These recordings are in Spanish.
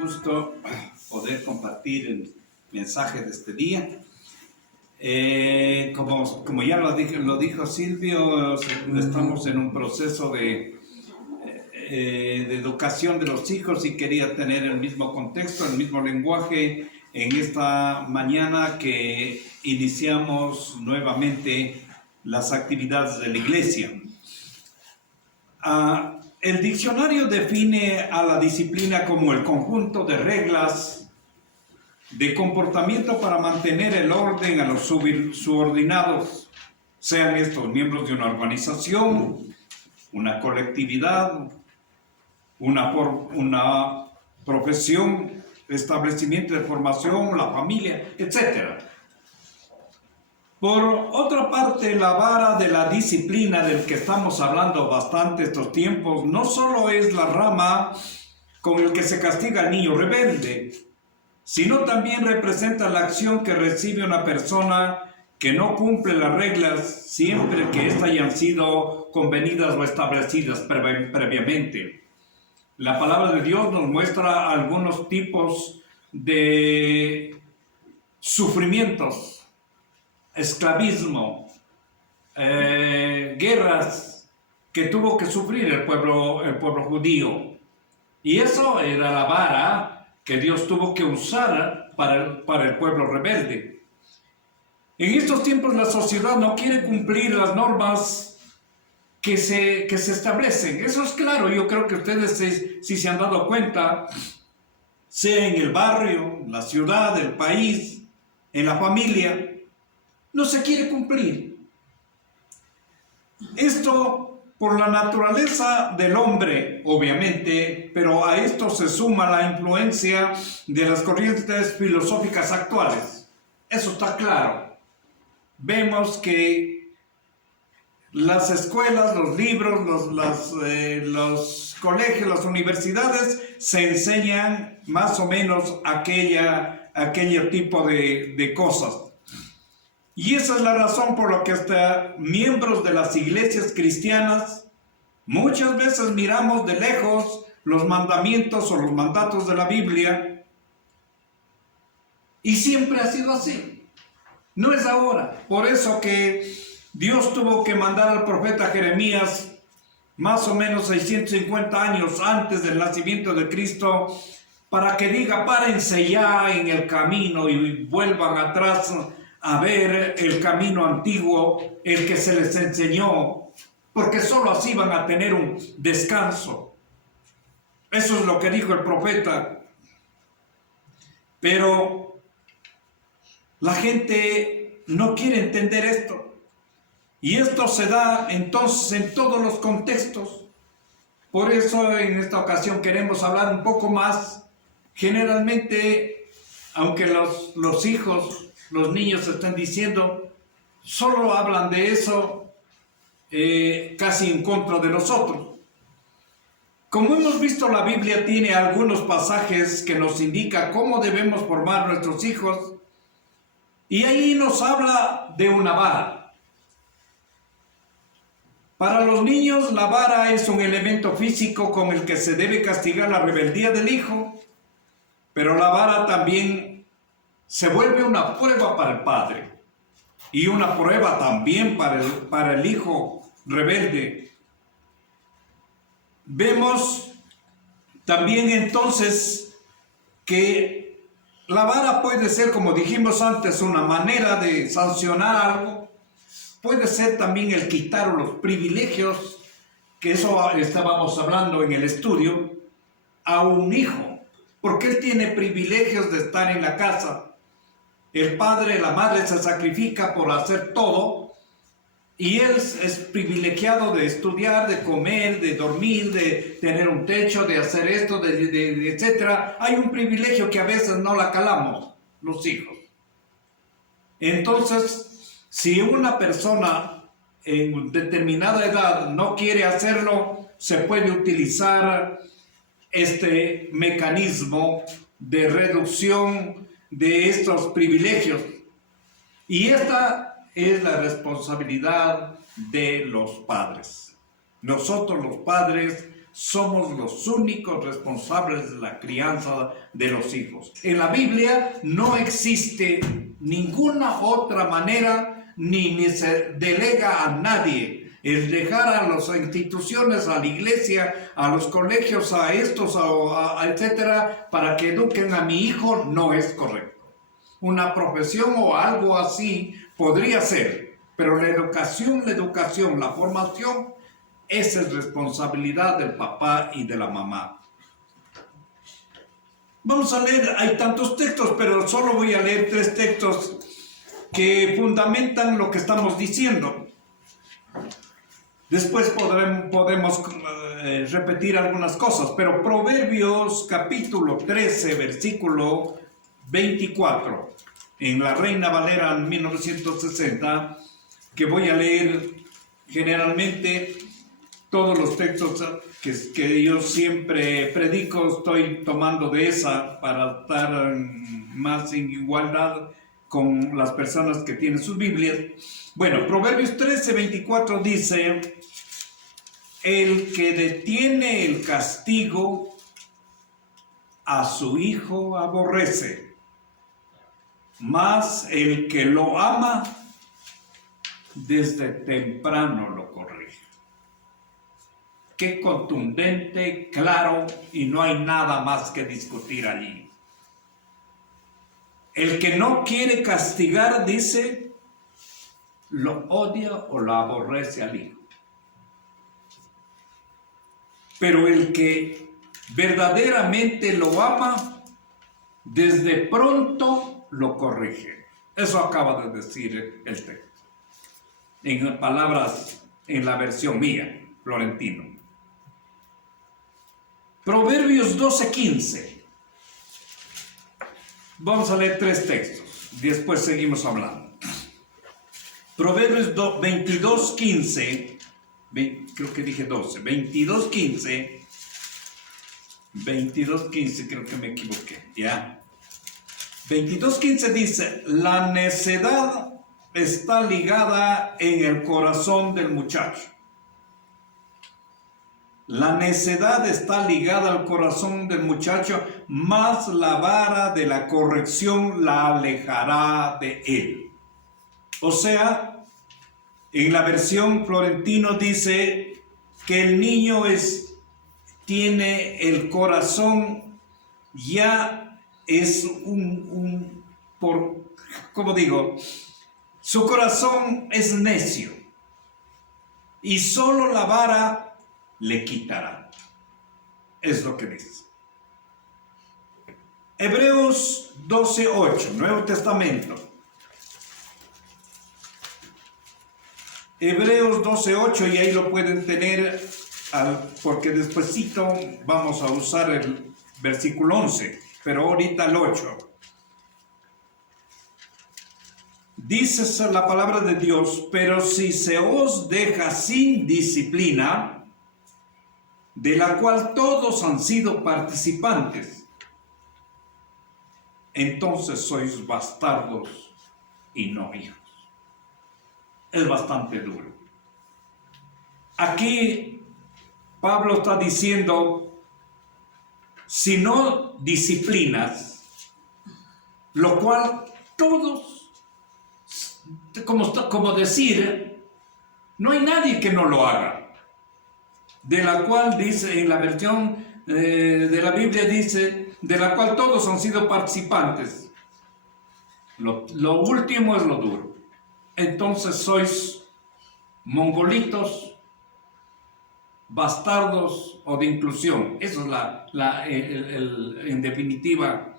gusto poder compartir el mensaje de este día. Como ya lo dijo Silvio, estamos en un proceso de educación de los hijos y quería tener el mismo contexto, el mismo lenguaje en esta mañana que iniciamos nuevamente las actividades de la iglesia. El diccionario define a la disciplina como el conjunto de reglas de comportamiento para mantener el orden a los subordinados, sean estos miembros de una organización, una colectividad, una profesión, establecimiento de formación, la familia, etc. Por otra parte, la vara de la disciplina del que estamos hablando bastante estos tiempos no solo es la rama con el que se castiga al niño rebelde, sino también representa la acción que recibe una persona que no cumple las reglas siempre que éstas hayan sido convenidas o establecidas previamente. La palabra de Dios nos muestra algunos tipos de sufrimientos, esclavismo, guerras que tuvo que sufrir el pueblo judío. Y eso era la vara que Dios tuvo que usar para el pueblo rebelde. En estos tiempos la sociedad no quiere cumplir las normas que se establecen. Eso es claro, yo creo que ustedes si se han dado cuenta, sea en el barrio, la ciudad, el país, en la familia, no se quiere cumplir. Esto por la naturaleza del hombre, obviamente, pero a esto se suma la influencia de las corrientes filosóficas actuales. Eso está claro. Vemos que las escuelas, los libros, los colegios, las universidades se enseñan más o menos aquel tipo de cosas. Y esa es la razón por la que hasta miembros de las iglesias cristianas muchas veces miramos de lejos los mandamientos o los mandatos de la Biblia, y siempre ha sido así. No es ahora. Por eso que Dios tuvo que mandar al profeta Jeremías más o menos 650 años antes del nacimiento de Cristo para que diga: párense ya en el camino y vuelvan atrás a ver el camino antiguo, el que se les enseñó, porque solo así van a tener un descanso. Eso es lo que dijo el profeta. Pero la gente no quiere entender esto. Y esto se da entonces en todos los contextos. Por eso en esta ocasión queremos hablar un poco más. Generalmente, aunque los hijos, los niños están diciendo, solo hablan de eso casi en contra de nosotros. Como hemos visto, la Biblia tiene algunos pasajes que nos indican cómo debemos formar nuestros hijos, y ahí nos habla de una vara. Para los niños, la vara es un elemento físico con el que se debe castigar la rebeldía del hijo, pero la vara también se vuelve una prueba para el padre y una prueba también para el hijo rebelde. Vemos también entonces que la vara puede ser, como dijimos antes, una manera de sancionar algo. Puede ser también el quitar los privilegios, que eso estábamos hablando en el estudio, a un hijo, porque él tiene privilegios de estar en la casa. El padre, la madre se sacrifica por hacer todo, y él es privilegiado de estudiar, de comer, de dormir, de tener un techo, de hacer esto, etc. Hay un privilegio que a veces no la calamos los hijos. Entonces, si una persona en determinada edad no quiere hacerlo, se puede utilizar este mecanismo de reducción de estos privilegios. Y esta es la responsabilidad de los padres. Nosotros los padres somos los únicos responsables de la crianza de los hijos. En la Biblia no existe ninguna otra manera, ni se delega a nadie el dejar a las instituciones, a la iglesia, a los colegios, a estos, etcétera, para que eduquen a mi hijo. No es correcto. Una profesión o algo así podría ser, pero la educación, la formación, esa es responsabilidad del papá y de la mamá. Vamos a leer, hay tantos textos, pero solo voy a leer 3 textos que fundamentan lo que estamos diciendo. Después podemos repetir algunas cosas, pero Proverbios capítulo 13, versículo 24, en la Reina Valera 1960, que voy a leer generalmente todos los textos que yo siempre predico, estoy tomando de esa para estar más en igualdad con las personas que tienen sus Biblias. Bueno, Proverbios 13, 24 dice: el que detiene el castigo a su hijo aborrece, mas el que lo ama desde temprano lo corrige. Qué contundente, claro, y no hay nada más que discutir allí. El que no quiere castigar, dice, lo odia o lo aborrece al hijo. Pero el que verdaderamente lo ama, desde pronto lo corrige. Eso acaba de decir el texto. En palabras, en la versión mía, Florentino. Proverbios 12:15. Vamos a leer 3 textos, después seguimos hablando. Proverbios 22:15, creo que dije 12, 22:15, creo que me equivoqué, ¿ya? 22:15 dice: la necedad está ligada en el corazón del muchacho. La necedad está ligada al corazón del muchacho, mas la vara de la corrección la alejará de él. O sea, en la versión Florentino dice que el niño tiene el corazón, ya es ¿cómo digo? Su corazón es necio y solo la vara le quitará. Es lo que dice. Hebreos 12:8, Nuevo Testamento. Hebreos 12:8, y ahí lo pueden tener, porque despuesito vamos a usar el versículo 11, pero ahorita el 8. Dice la palabra de Dios: pero si se os deja sin disciplina, de la cual todos han sido participantes, entonces sois bastardos y no hijos. Es bastante duro. Aquí Pablo está diciendo: si no disciplinas, lo cual todos, como decir, no hay nadie que no lo haga. De la cual dice, en la versión de la Biblia dice, de la cual todos han sido participantes. Lo último es lo duro. Entonces sois mongolitos, bastardos o de inclusión. Eso es en definitiva.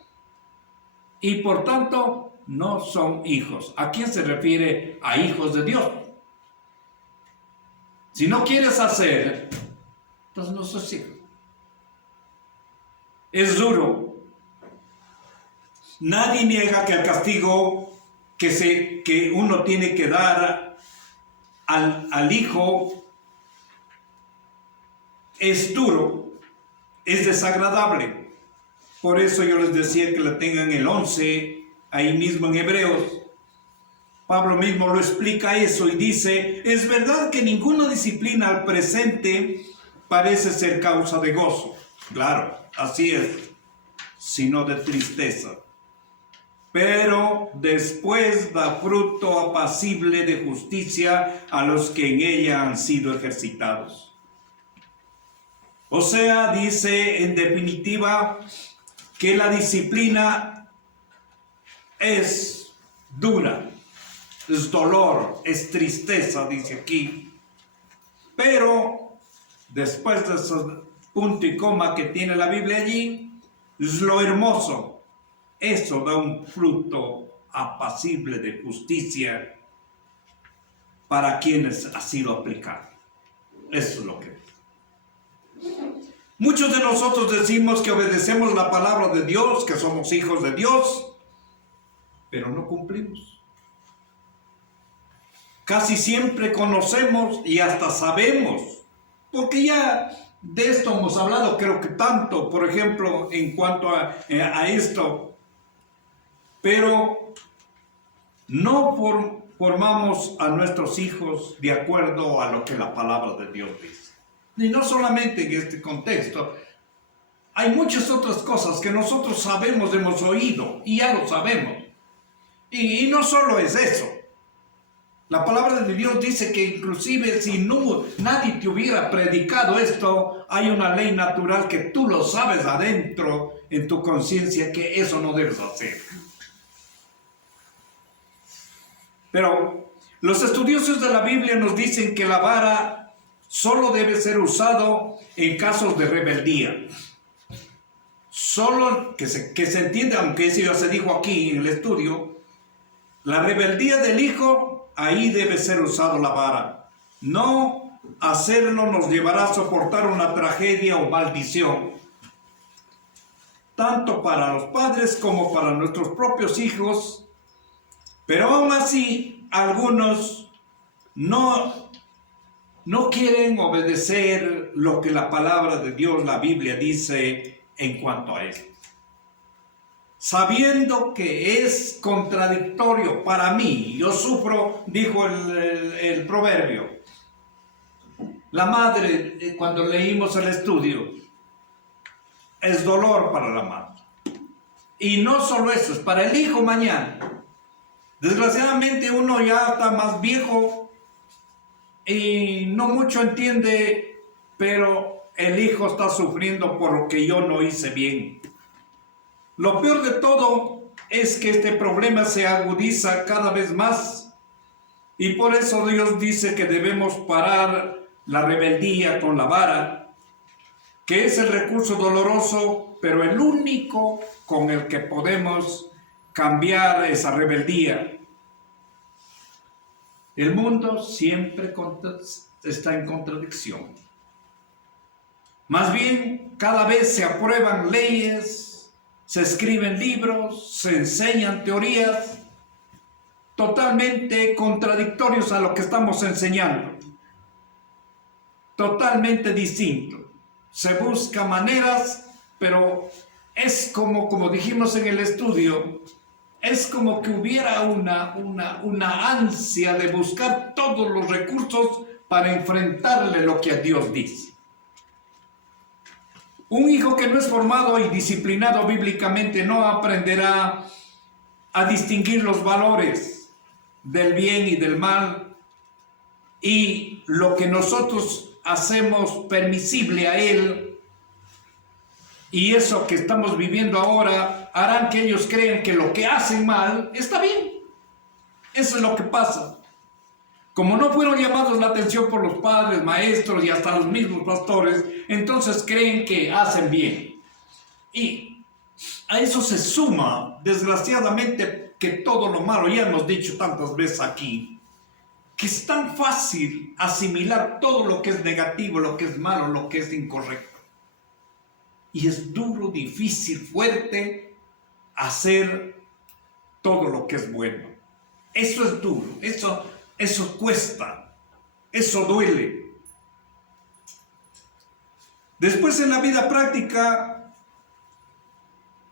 Y por tanto, no son hijos. ¿A quién se refiere? A hijos de Dios. Si no quieres hacer, entonces no sos hijo. Es duro. Nadie niega que el castigo que uno tiene que dar al hijo es duro, es desagradable. Por eso yo les decía que la tengan el 11, ahí mismo en Hebreos. Pablo mismo lo explica eso y dice: es verdad que ninguna disciplina al presente parece ser causa de gozo. Claro, así es, sino de tristeza. Pero después da fruto apacible de justicia a los que en ella han sido ejercitados. O sea, dice en definitiva que la disciplina es dura, es dolor, es tristeza, dice aquí. Pero después de ese punto y coma que tiene la Biblia allí, es lo hermoso. Eso da un fruto apacible de justicia para quienes ha sido aplicado. Eso es lo que es. Muchos de nosotros decimos que obedecemos la palabra de Dios, que somos hijos de Dios, pero no cumplimos. Casi siempre conocemos y hasta sabemos, porque ya de esto hemos hablado, creo que tanto, por ejemplo, en cuanto a esto, pero no formamos a nuestros hijos de acuerdo a lo que la palabra de Dios dice. Y no solamente en este contexto, hay muchas otras cosas que nosotros sabemos, hemos oído y ya lo sabemos. Y no solo es eso. La palabra de Dios dice que inclusive si nadie te hubiera predicado esto, hay una ley natural que tú lo sabes adentro en tu conciencia que eso no debes hacer. Pero los estudiosos de la Biblia nos dicen que la vara solo debe ser usado en casos de rebeldía. Solo que se entiende, aunque eso ya se dijo aquí en el estudio, la rebeldía del hijo, ahí debe ser usado la vara. No hacerlo nos llevará a soportar una tragedia o maldición, tanto para los padres como para nuestros propios hijos. Pero aún así, algunos no quieren obedecer lo que la palabra de Dios, la Biblia, dice en cuanto a esto. Sabiendo que es contradictorio para mí, yo sufro, dijo el proverbio. La madre, cuando leímos el estudio, es dolor para la madre. Y no solo eso, es para el hijo mañana. Desgraciadamente uno ya está más viejo y no mucho entiende, pero el hijo está sufriendo por lo que yo no hice bien. Lo peor de todo es que este problema se agudiza cada vez más y por eso Dios dice que debemos parar la rebeldía con la vara, que es el recurso doloroso, pero el único con el que podemos cambiar esa rebeldía. El mundo siempre está en contradicción. Más bien, cada vez se aprueban leyes, se escriben libros, se enseñan teorías totalmente contradictorios a lo que estamos enseñando. Totalmente distinto. Se busca maneras, pero es como dijimos en el estudio, es como que hubiera una ansia de buscar todos los recursos para enfrentarle lo que a Dios dice. Un hijo que no es formado y disciplinado bíblicamente no aprenderá a distinguir los valores del bien y del mal, y lo que nosotros hacemos permisible a él, y eso que estamos viviendo ahora, harán que ellos crean que lo que hacen mal está bien. Eso es lo que pasa. Como no fueron llamados la atención por los padres, maestros y hasta los mismos pastores, entonces creen que hacen bien. Y a eso se suma, desgraciadamente, que todo lo malo, ya hemos dicho tantas veces aquí, que es tan fácil asimilar todo lo que es negativo, lo que es malo, lo que es incorrecto. Y es duro, difícil, fuerte hacer todo lo que es bueno. Eso es duro, eso cuesta, eso duele. Después en la vida práctica,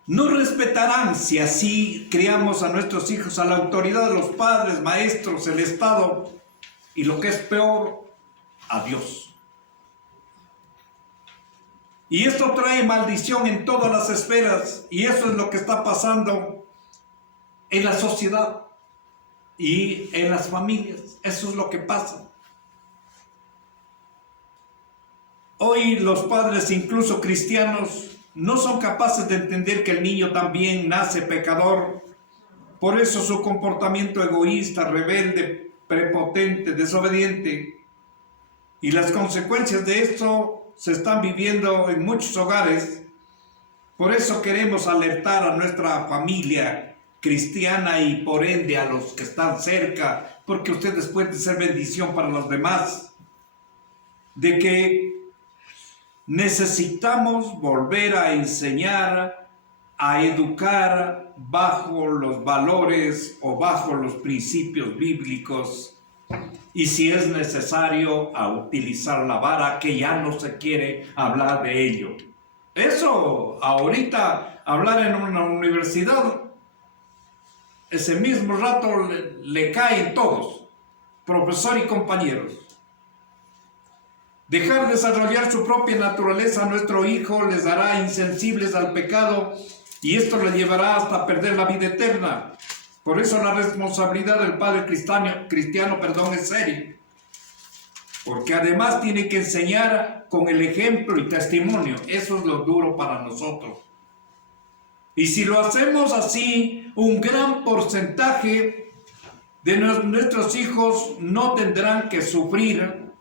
no respetarán si así criamos a nuestros hijos a la autoridad de los padres, maestros, el Estado y lo que es peor, a Dios. Y esto trae maldición en todas las esferas, y eso es lo que está pasando en la sociedad y en las familias. Eso es lo que pasa. Hoy los padres, incluso cristianos, no son capaces de entender que el niño también nace pecador. Por eso su comportamiento egoísta, rebelde, prepotente, desobediente. Y las consecuencias de esto se están viviendo en muchos hogares. Por eso queremos alertar a nuestra familia cristiana y por ende a los que están cerca, porque ustedes pueden ser bendición para los demás, de que necesitamos volver a enseñar, a educar bajo los valores o bajo los principios bíblicos, y si es necesario a utilizar la vara, que ya no se quiere hablar de ello. Eso ahorita hablar en una universidad, ese mismo rato le caen todos, profesor y compañeros. Dejar desarrollar su propia naturaleza a nuestro hijo les hará insensibles al pecado, y esto le llevará hasta perder la vida eterna. Por eso la responsabilidad del padre cristiano, es seria. Porque además tiene que enseñar con el ejemplo y testimonio. Eso es lo duro para nosotros. Y si lo hacemos así, un gran porcentaje de nuestros hijos no tendrán que sufrir,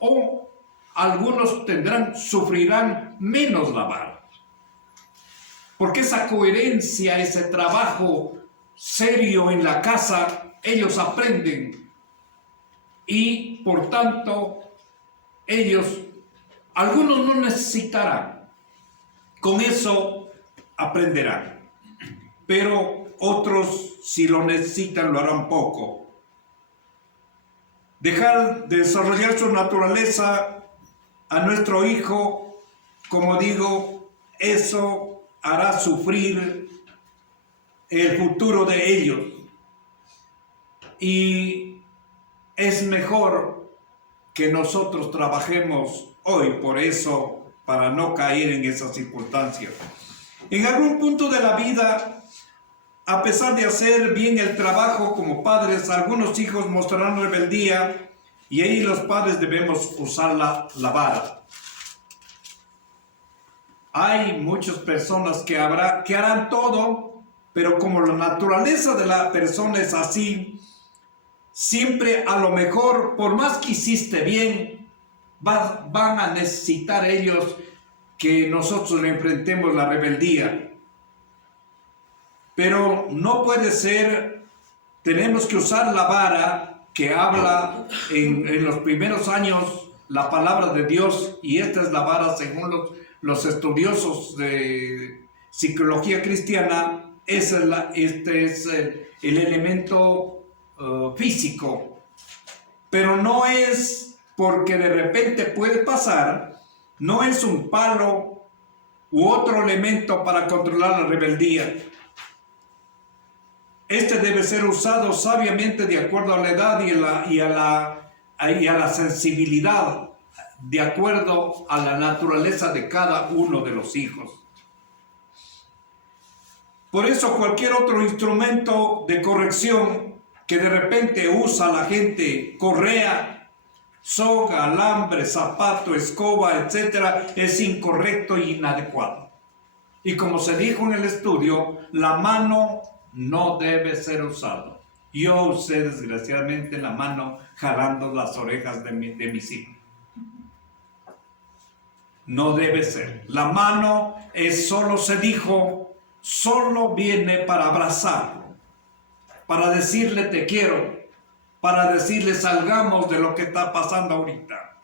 o algunos sufrirán menos la vara. Porque esa coherencia, ese trabajo serio en la casa, ellos aprenden, y por tanto algunos no necesitarán, con eso aprenderán, pero otros, si lo necesitan, lo harán poco. Dejar de desarrollar su naturaleza a nuestro hijo, como digo, eso hará sufrir el futuro de ellos, y es mejor que nosotros trabajemos hoy por eso, para no caer en esas circunstancias. En algún punto de la vida, a pesar de hacer bien el trabajo como padres, algunos hijos mostrarán rebeldía, y ahí los padres debemos usar la vara. Hay muchas personas que harán todo, pero como la naturaleza de la persona es así, siempre a lo mejor, por más que hiciste bien, van a necesitar ellos que nosotros le enfrentemos la rebeldía. Pero no puede ser, tenemos que usar la vara que habla en los primeros años la palabra de Dios, y esta es la vara según los estudiosos de psicología cristiana. Este es el elemento físico, pero no es porque de repente puede pasar, no es un palo u otro elemento para controlar la rebeldía. Este debe ser usado sabiamente de acuerdo a la edad y a la sensibilidad, de acuerdo a la naturaleza de cada uno de los hijos. Por eso cualquier otro instrumento de corrección que de repente usa la gente, correa, soga, alambre, zapato, escoba, etc., es incorrecto e inadecuado. Y como se dijo en el estudio, la mano no debe ser usada. Yo usé desgraciadamente la mano jalando las orejas de mis hijos. No debe ser. La mano solo viene para abrazar, para decirle te quiero, para decirle salgamos de lo que está pasando ahorita,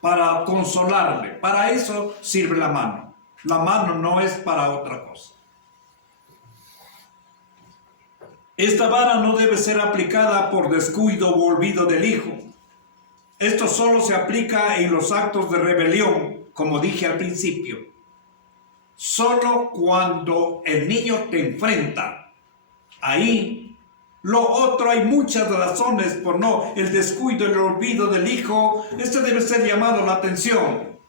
para consolarle. Para eso sirve la mano. La mano no es para otra cosa. Esta vara no debe ser aplicada por descuido o olvido del hijo. Esto solo se aplica en los actos de rebelión, como dije al principio. Solo cuando el niño te enfrenta. Ahí, lo otro, hay muchas razones por no, el descuido, el olvido del hijo, este debe ser llamado la atención.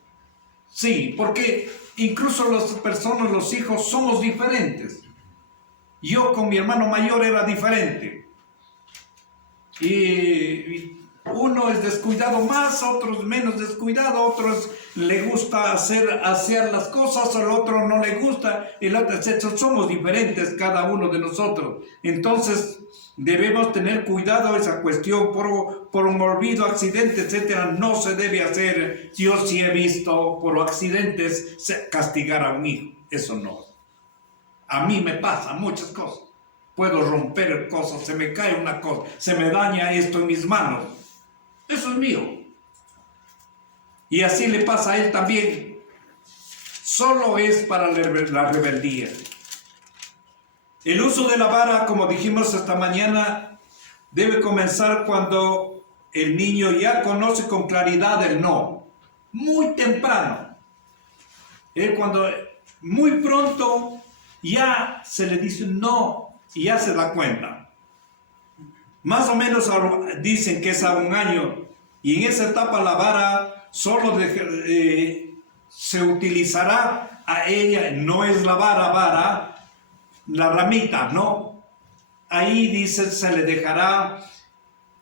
Sí, porque incluso las personas, los hijos, somos diferentes. Yo con mi hermano mayor era diferente. Y uno es descuidado más, otros menos descuidado, otros le gusta hacer las cosas, al otro no le gusta, el otro, etc. Somos diferentes cada uno de nosotros. Entonces debemos tener cuidado esa cuestión por un olvido, accidente, etcétera. No se debe hacer. Yo sí he visto por accidentes castigar a un hijo. Eso no. A mí me pasan muchas cosas. Puedo romper cosas, se me cae una cosa, se me daña esto en mis manos. Eso es mío. Y así le pasa a él también. Solo es para la rebeldía. El uso de la vara, como dijimos esta mañana, debe comenzar cuando el niño ya conoce con claridad el no. Muy temprano. Cuando muy pronto ya se le dice no y ya se da cuenta. Más o menos dicen que es a 1 año, y en esa etapa la vara solo se utilizará a ella, no es la vara, la ramita, no. Ahí dice, se le dejará,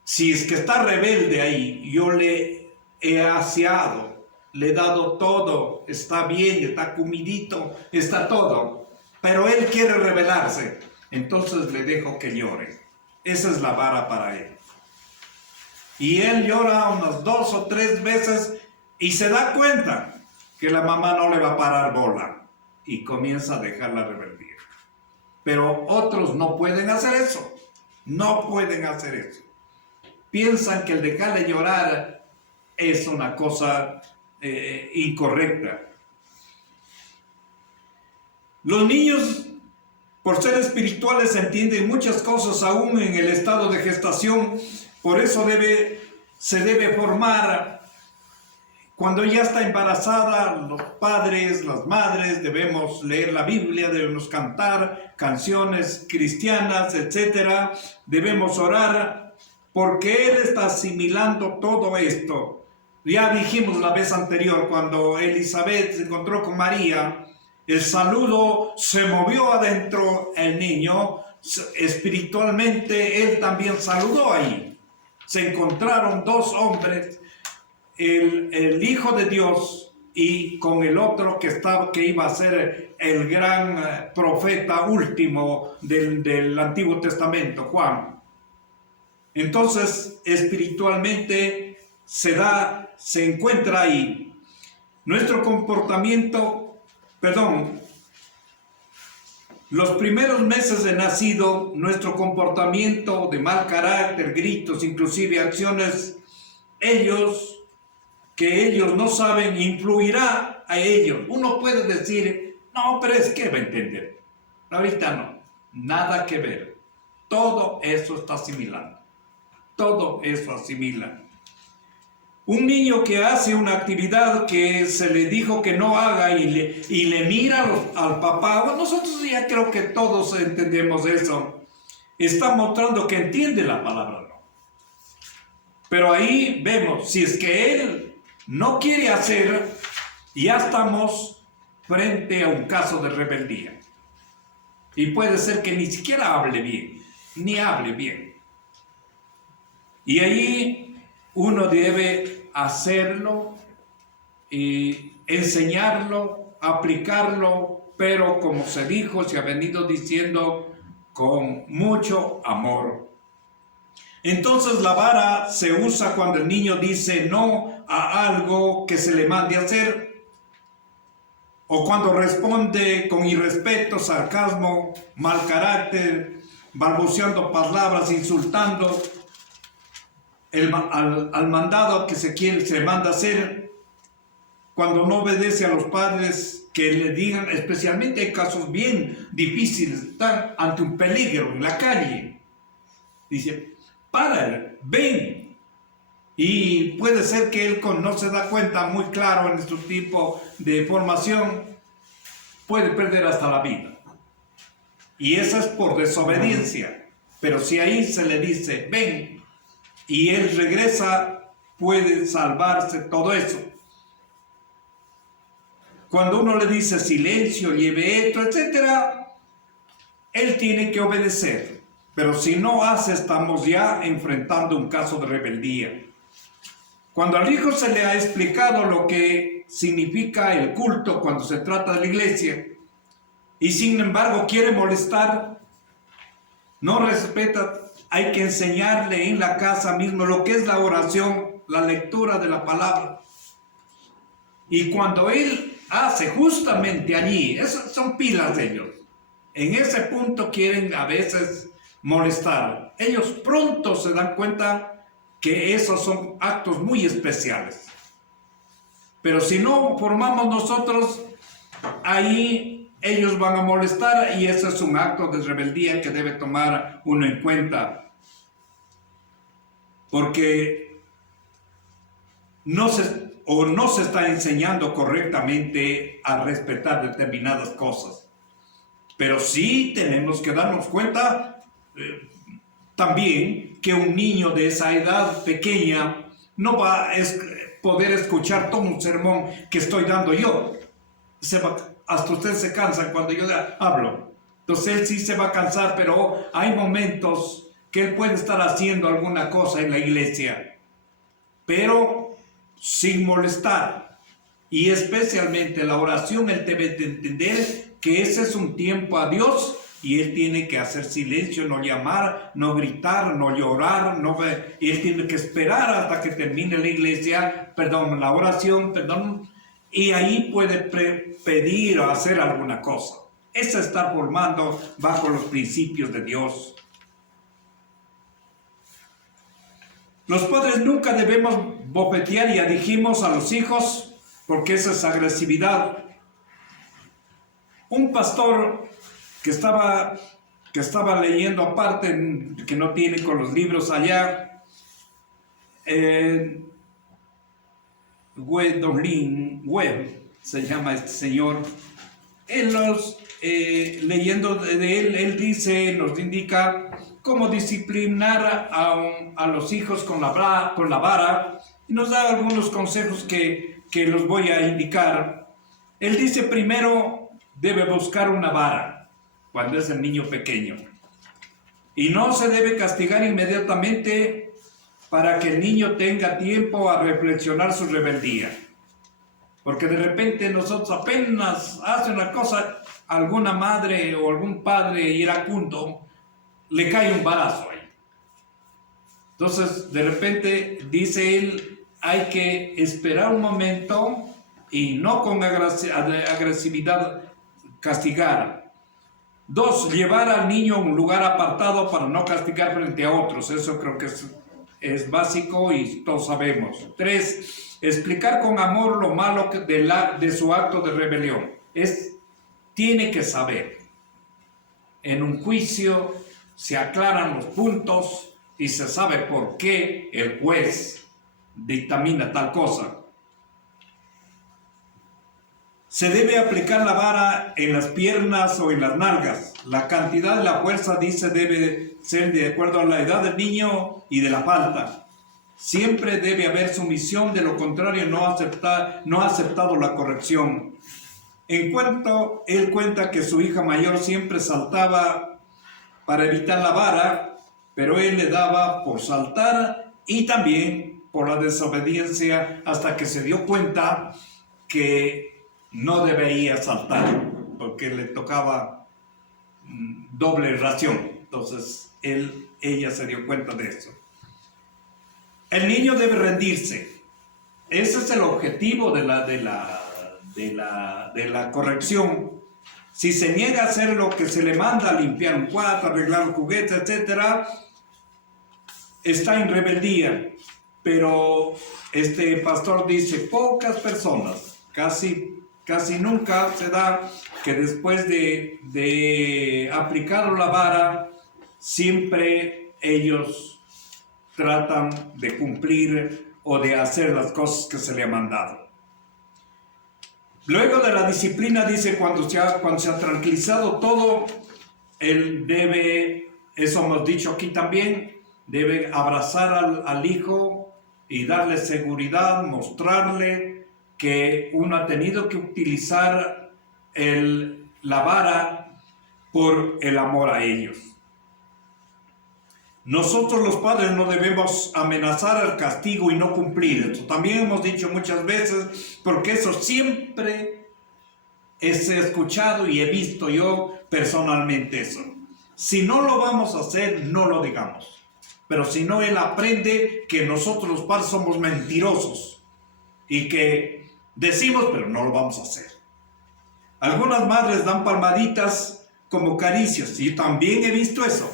si es que está rebelde ahí, yo le he aseado, le he dado todo, está bien, está comidito, está todo, pero él quiere rebelarse, entonces le dejo que llore. Esa es la vara para él. Y él llora unas 2 o 3 veces y se da cuenta que la mamá no le va a parar bola y comienza a dejar la rebeldía. Pero otros no pueden hacer eso. No pueden hacer eso. Piensan que el dejarle llorar es una cosa incorrecta. Los niños, por ser espirituales, entienden muchas cosas aún en el estado de gestación. Por eso se debe formar. Cuando ya está embarazada, los padres, las madres, debemos leer la Biblia, debemos cantar canciones cristianas, etc. Debemos orar, porque Él está asimilando todo esto. Ya dijimos la vez anterior, cuando Elizabeth se encontró con María, el saludo se movió adentro el niño, espiritualmente él también saludó ahí. Se encontraron 2 hombres, el Hijo de Dios y con el otro que iba a ser el gran profeta último del Antiguo Testamento, Juan. Entonces, espiritualmente se encuentra ahí. Nuestro comportamiento, los primeros meses de nacido, nuestro comportamiento de mal carácter, gritos, inclusive acciones, que ellos no saben, influirá a ellos. Uno puede decir, no, pero es que va a entender. Ahorita no, nada que ver. Todo eso está asimilando. Todo eso asimila. Un niño que hace una actividad que se le dijo que no haga y le mira al papá, bueno, nosotros ya creo que todos entendemos eso, está mostrando que entiende la palabra no. Pero ahí vemos, si es que él no quiere hacer, ya estamos frente a un caso de rebeldía. Y puede ser que ni siquiera hable bien, ni hable bien. Y ahí uno debe hacerlo y enseñarlo, aplicarlo, pero como se dijo, se ha venido diciendo, con mucho amor. Entonces la vara se usa cuando el niño dice no a algo que se le mande a hacer, o cuando responde con irrespeto, sarcasmo, mal carácter, balbuceando palabras, insultando al mandado que se manda a hacer, cuando no obedece a los padres que le digan, especialmente en casos bien difíciles, están ante un peligro en la calle. Dice, para, ven. Y puede ser que él no se da cuenta muy claro en su tipo de formación, puede perder hasta la vida. Y eso es por desobediencia. Pero si ahí se le dice, ven, y él regresa, puede salvarse todo eso. cuando uno le dice silencio, lleve esto, etc., él tiene que obedecer. Pero si no hace, estamos ya enfrentando un caso de rebeldía. Cuando al hijo se le ha explicado lo que significa el culto cuando se trata de la iglesia, y sin embargo quiere molestar, no respeta, hay que enseñarle en la casa mismo lo que es la oración, la lectura de la palabra. Y cuando él hace justamente allí, esos son pilas de ellos, en ese punto quieren a veces molestar. Ellos pronto se dan cuenta que esos son actos muy especiales. Pero si no formamos nosotros, ahí ellos van a molestar y ese es un acto de rebeldía que debe tomar uno en cuenta. Porque no se está enseñando correctamente a respetar determinadas cosas. Pero sí tenemos que darnos cuenta también que un niño de esa edad pequeña no va a poder escuchar todo un sermón que estoy dando yo. Hasta ustedes se cansan cuando yo hablo. Entonces él sí se va a cansar, pero hay momentos que él puede estar haciendo alguna cosa en la iglesia, pero sin molestar. Y especialmente la oración, él debe de entender que ese es un tiempo a Dios y él tiene que hacer silencio, no llamar, no gritar, no llorar, él tiene que esperar hasta que termine la iglesia, la oración, y ahí puede pedir o hacer alguna cosa. Eso está formando bajo los principios de Dios. Los padres nunca debemos bofetear, ya dijimos, a los hijos, porque esa es agresividad. Un pastor que estaba leyendo aparte, que no tiene con los libros allá, Webb se llama este señor. Leyendo de él, él dice, nos indica cómo disciplinar a los hijos con la vara, y nos da algunos consejos que los voy a indicar. Él dice, primero debe buscar una vara cuando es el niño pequeño, y no se debe castigar inmediatamente para que el niño tenga tiempo a reflexionar su rebeldía. Porque de repente nosotros apenas hace una cosa, alguna madre o algún padre iracundo, le cae un balazo ahí. Entonces, de repente, dice él, hay que esperar un momento y no con agresividad castigar. 2, llevar al niño a un lugar apartado para no castigar frente a otros. Eso creo que es básico y todos sabemos. 3, explicar con amor lo malo de su acto de rebelión. Tiene que saber. En un juicio se aclaran los puntos y se sabe por qué el juez dictamina tal cosa. Se debe aplicar la vara en las piernas o en las nalgas. La cantidad de la fuerza, dice, debe ser de acuerdo a la edad del niño y de la falta. Siempre debe haber sumisión, de lo contrario no ha aceptado la corrección. En cuanto él cuenta que su hija mayor siempre saltaba para evitar la vara, pero él le daba por saltar y también por la desobediencia hasta que se dio cuenta que no debería saltar porque le tocaba doble ración. Entonces ella se dio cuenta de eso. El niño debe rendirse. Ese es el objetivo de la corrección. Si se niega a hacer lo que se le manda, limpiar un cuarto, arreglar un juguete, etc., está en rebeldía. Pero este pastor dice, pocas personas, casi nunca se da que después de aplicar la vara, siempre ellos tratan de cumplir o de hacer las cosas que se le ha mandado. Luego de la disciplina, dice, cuando se ha tranquilizado todo, él debe, eso hemos dicho aquí también, debe abrazar al hijo y darle seguridad, mostrarle que uno ha tenido que utilizar la vara por el amor a ellos. Nosotros los padres no debemos amenazar al castigo y no cumplir. Esto también hemos dicho muchas veces, porque eso siempre he escuchado y he visto yo personalmente eso. Si no lo vamos a hacer, no lo digamos. Pero si no, él aprende que nosotros los padres somos mentirosos y que decimos, pero no lo vamos a hacer. Algunas madres dan palmaditas como caricias, y yo también he visto eso.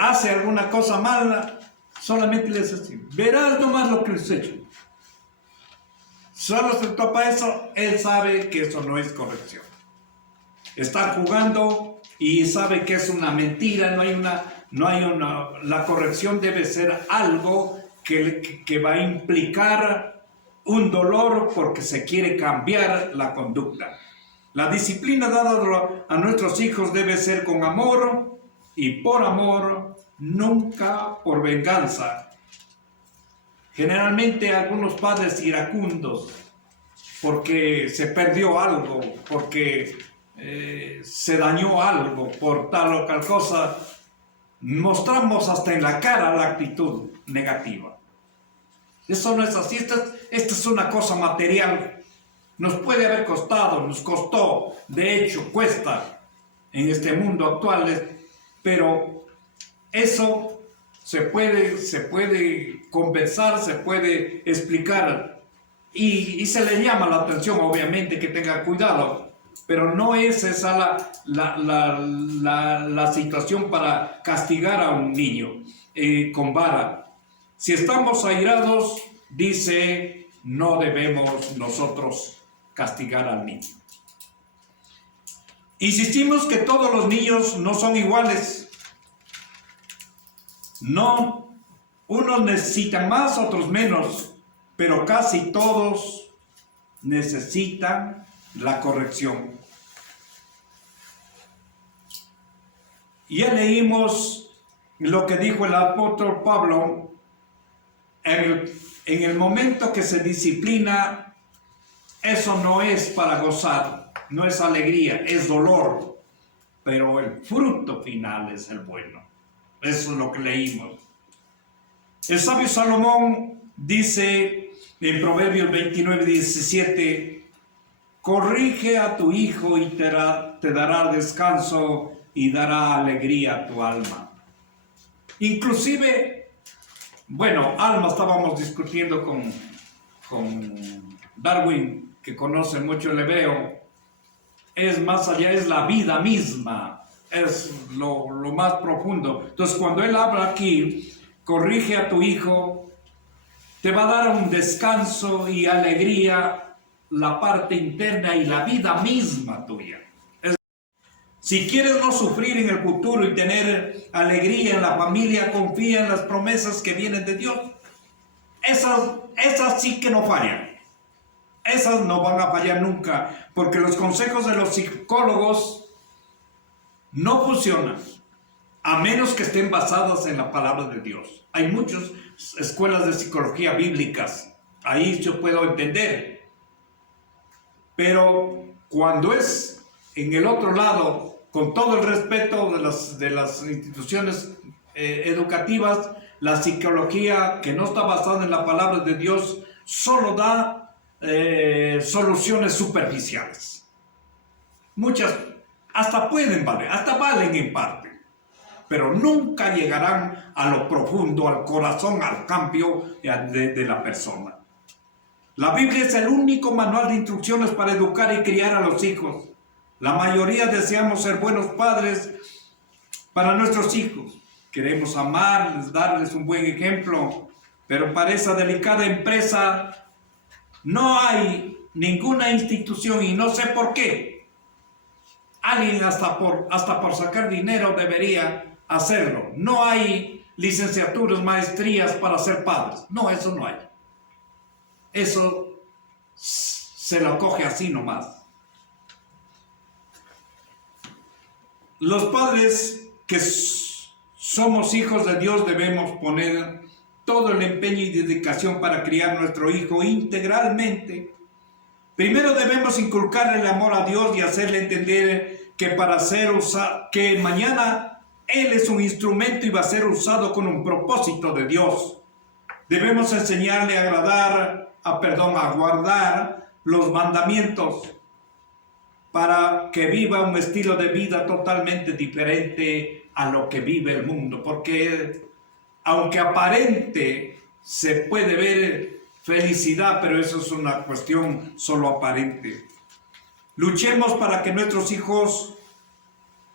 Hace alguna cosa mala, solamente les dice, verás nomás lo que les he hecho. Solo se topa eso, él sabe que eso no es corrección. Está jugando y sabe que es una mentira, la corrección debe ser algo que va a implicar un dolor porque se quiere cambiar la conducta. La disciplina dada a nuestros hijos debe ser con amor y por amor, nunca por venganza. Generalmente algunos padres iracundos porque se perdió algo, porque se dañó algo por tal o tal cosa, mostramos hasta en la cara la actitud negativa. Eso no es así. Esta es una cosa material. Nos puede haber costado, nos costó, de hecho cuesta en este mundo actual, pero eso se puede conversar, se puede explicar y se le llama la atención, obviamente, que tenga cuidado, pero no es esa la situación para castigar a un niño con vara. Si estamos airados, dice, no debemos nosotros castigar al niño. Insistimos que todos los niños no son iguales. No, unos necesitan más, otros menos, pero casi todos necesitan la corrección. Ya leímos lo que dijo el apóstol Pablo. En el momento que se disciplina, eso no es para gozar, no es alegría, es dolor, pero el fruto final es el bueno. Eso es lo que leímos. El sabio Salomón dice en Proverbios 29:17, corrige a tu hijo y te dará descanso y dará alegría a tu alma. Inclusive, bueno, alma estábamos discutiendo con Darwin, que conoce mucho el hebreo. Es más allá, es la vida misma, es lo más profundo. Entonces, cuando él habla aquí, corrige a tu hijo, te va a dar un descanso y alegría, la parte interna y la vida misma tuya. Si quieres no sufrir en el futuro y tener alegría en la familia, confía en las promesas que vienen de Dios. Esas sí que no fallan. Esas no van a fallar nunca, porque los consejos de los psicólogos no funcionan, a menos que estén basadas en la palabra de Dios. Hay muchas escuelas de psicología bíblicas, ahí yo puedo entender. Pero cuando es en el otro lado, con todo el respeto de las instituciones educativas, la psicología que no está basada en la palabra de Dios solo da soluciones superficiales. Muchas hasta pueden valer, hasta valen en parte, pero nunca llegarán a lo profundo, al corazón, al cambio de la persona. La Biblia es el único manual de instrucciones para educar y criar a los hijos. La mayoría deseamos ser buenos padres para nuestros hijos. Queremos amarles, darles un buen ejemplo, pero para esa delicada empresa no hay ninguna institución y no sé por qué. Alguien hasta por sacar dinero debería hacerlo. No hay licenciaturas, maestrías para ser padres. No, eso no hay. Eso se lo coge así nomás. Los padres que somos hijos de Dios debemos poner todo el empeño y dedicación para criar a nuestro hijo integralmente, primero debemos inculcarle el amor a Dios y hacerle entender que que mañana Él es un instrumento y va a ser usado con un propósito de Dios. Debemos enseñarle a guardar los mandamientos para que viva un estilo de vida totalmente diferente a lo que vive el mundo, porque aunque aparente se puede ver felicidad, pero eso es una cuestión solo aparente. Luchemos para que nuestros hijos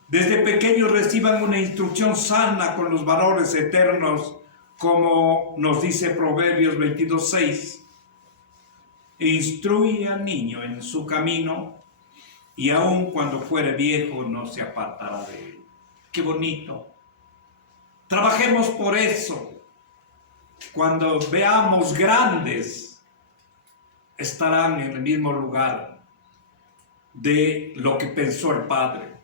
desde pequeños reciban una instrucción sana con los valores eternos, como nos dice Proverbios 22:6. Instruye al niño en su camino, y aun cuando fuere viejo no se apartará de él. ¡Qué bonito! Trabajemos por eso. Cuando veamos grandes, estarán en el mismo lugar de lo que pensó el Padre.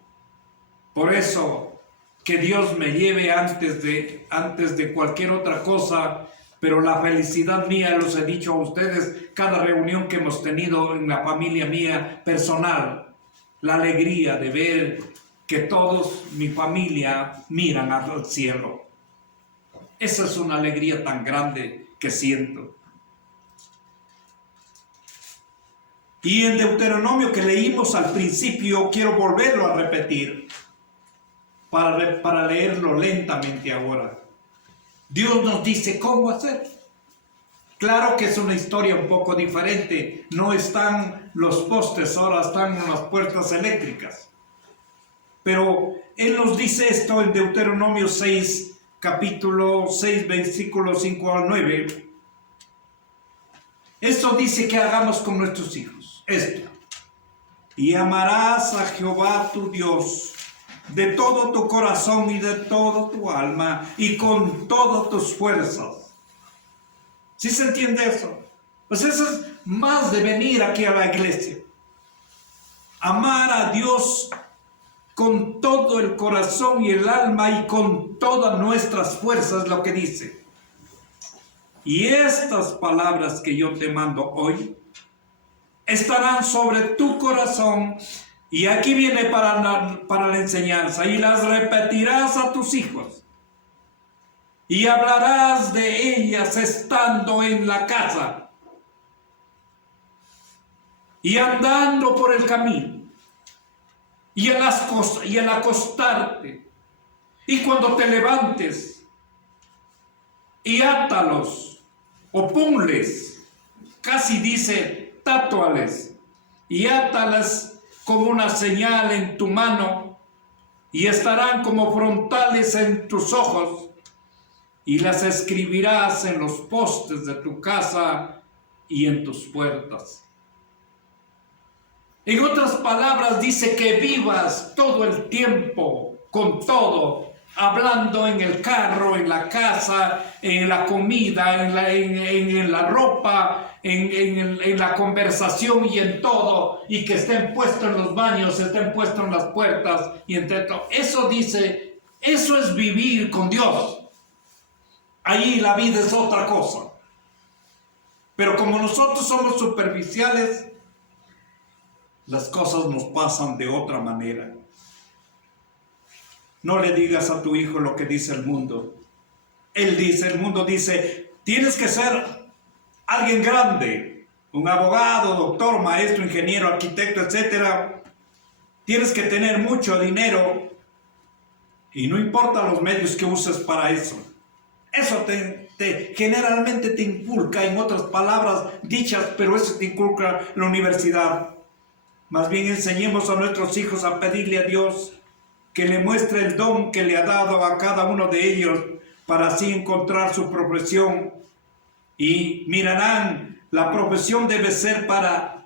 Por eso, que Dios me lleve antes de cualquier otra cosa, pero la felicidad mía, los he dicho a ustedes, cada reunión que hemos tenido en la familia mía personal, la alegría de ver que todos, mi familia, miran al cielo. Esa es una alegría tan grande que siento. Y en Deuteronomio que leímos al principio, quiero volverlo a repetir para leerlo lentamente ahora. Dios nos dice cómo hacer. Claro que es una historia un poco diferente. No están los postes, ahora están las puertas eléctricas. Pero Él nos dice esto en Deuteronomio 6, capítulo 6, versículos 5 al 9. Esto dice que hagamos con nuestros hijos. Esto. Y amarás a Jehová tu Dios de todo tu corazón y de todo tu alma y con todas tus fuerzas. ¿Sí se entiende eso? Pues eso es más de venir aquí a la iglesia. Amar a Dios con todo el corazón y el alma y con todas nuestras fuerzas, lo que dice. Y estas palabras que yo te mando hoy estarán sobre tu corazón, y aquí viene para la enseñanza, y las repetirás a tus hijos, y hablarás de ellas estando en la casa, y andando por el camino, y al acostarte, y cuando te levantes, y átalos, o ponles, casi dice tatuales, y átalas como una señal en tu mano, y estarán como frontales en tus ojos, y las escribirás en los postes de tu casa y en tus puertas. En otras palabras, dice que vivas todo el tiempo con todo, hablando en el carro, en la casa, en la comida, en la ropa, en la conversación y en todo, y que estén puestos en los baños, estén puestos en las puertas y entre todo. Eso dice, eso es vivir con Dios. Ahí la vida es otra cosa. Pero como nosotros somos superficiales, las cosas nos pasan de otra manera. No le digas a tu hijo lo que dice el mundo. El mundo dice, tienes que ser alguien grande, un abogado, doctor, maestro, ingeniero, arquitecto, etc. Tienes que tener mucho dinero y no importa los medios que uses para eso. Eso generalmente te inculca, en otras palabras dichas, pero eso te inculca la universidad. Más bien enseñemos a nuestros hijos a pedirle a Dios que le muestre el don que le ha dado a cada uno de ellos para así encontrar su profesión. Y mirarán, la profesión debe ser para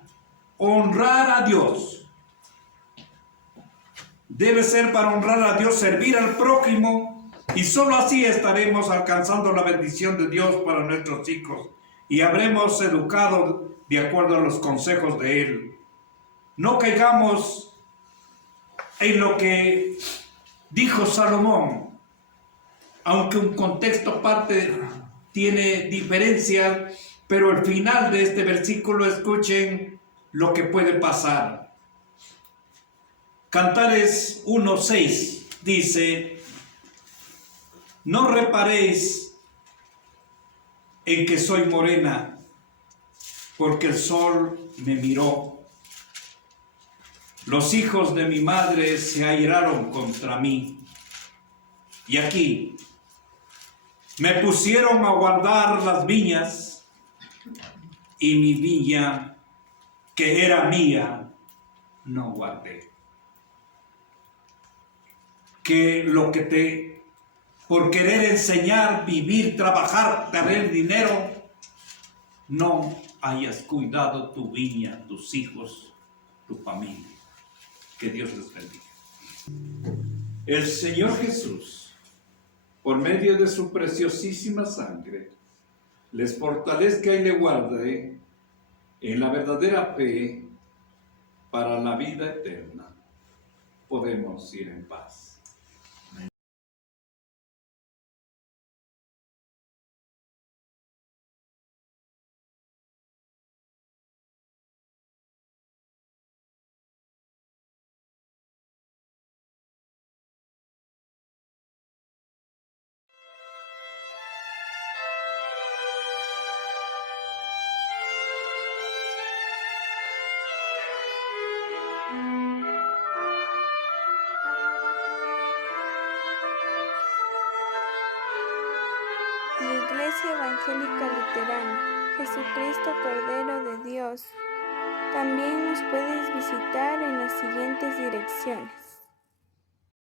honrar a Dios. Debe ser para honrar a Dios, servir al prójimo, y solo así estaremos alcanzando la bendición de Dios para nuestros hijos y habremos educado de acuerdo a los consejos de Él. No caigamos en lo que dijo Salomón, aunque un contexto parte tiene diferencia, pero al final de este versículo escuchen lo que puede pasar. Cantares 1:6 dice: no reparéis en que soy morena, porque el sol me miró. Los hijos de mi madre se airaron contra mí. Y aquí me pusieron a guardar las viñas, y mi viña, que era mía, no guardé. Que lo que por querer enseñar, vivir, trabajar, tener dinero, no hayas cuidado tu viña, tus hijos, tu familia. Que Dios les bendiga. El Señor Jesús, por medio de su preciosísima sangre, les fortalezca y le guarde en la verdadera fe para la vida eterna. Podemos ir en paz. La Iglesia Evangélica Luterana, Jesucristo Cordero de Dios. También nos puedes visitar en las siguientes direcciones: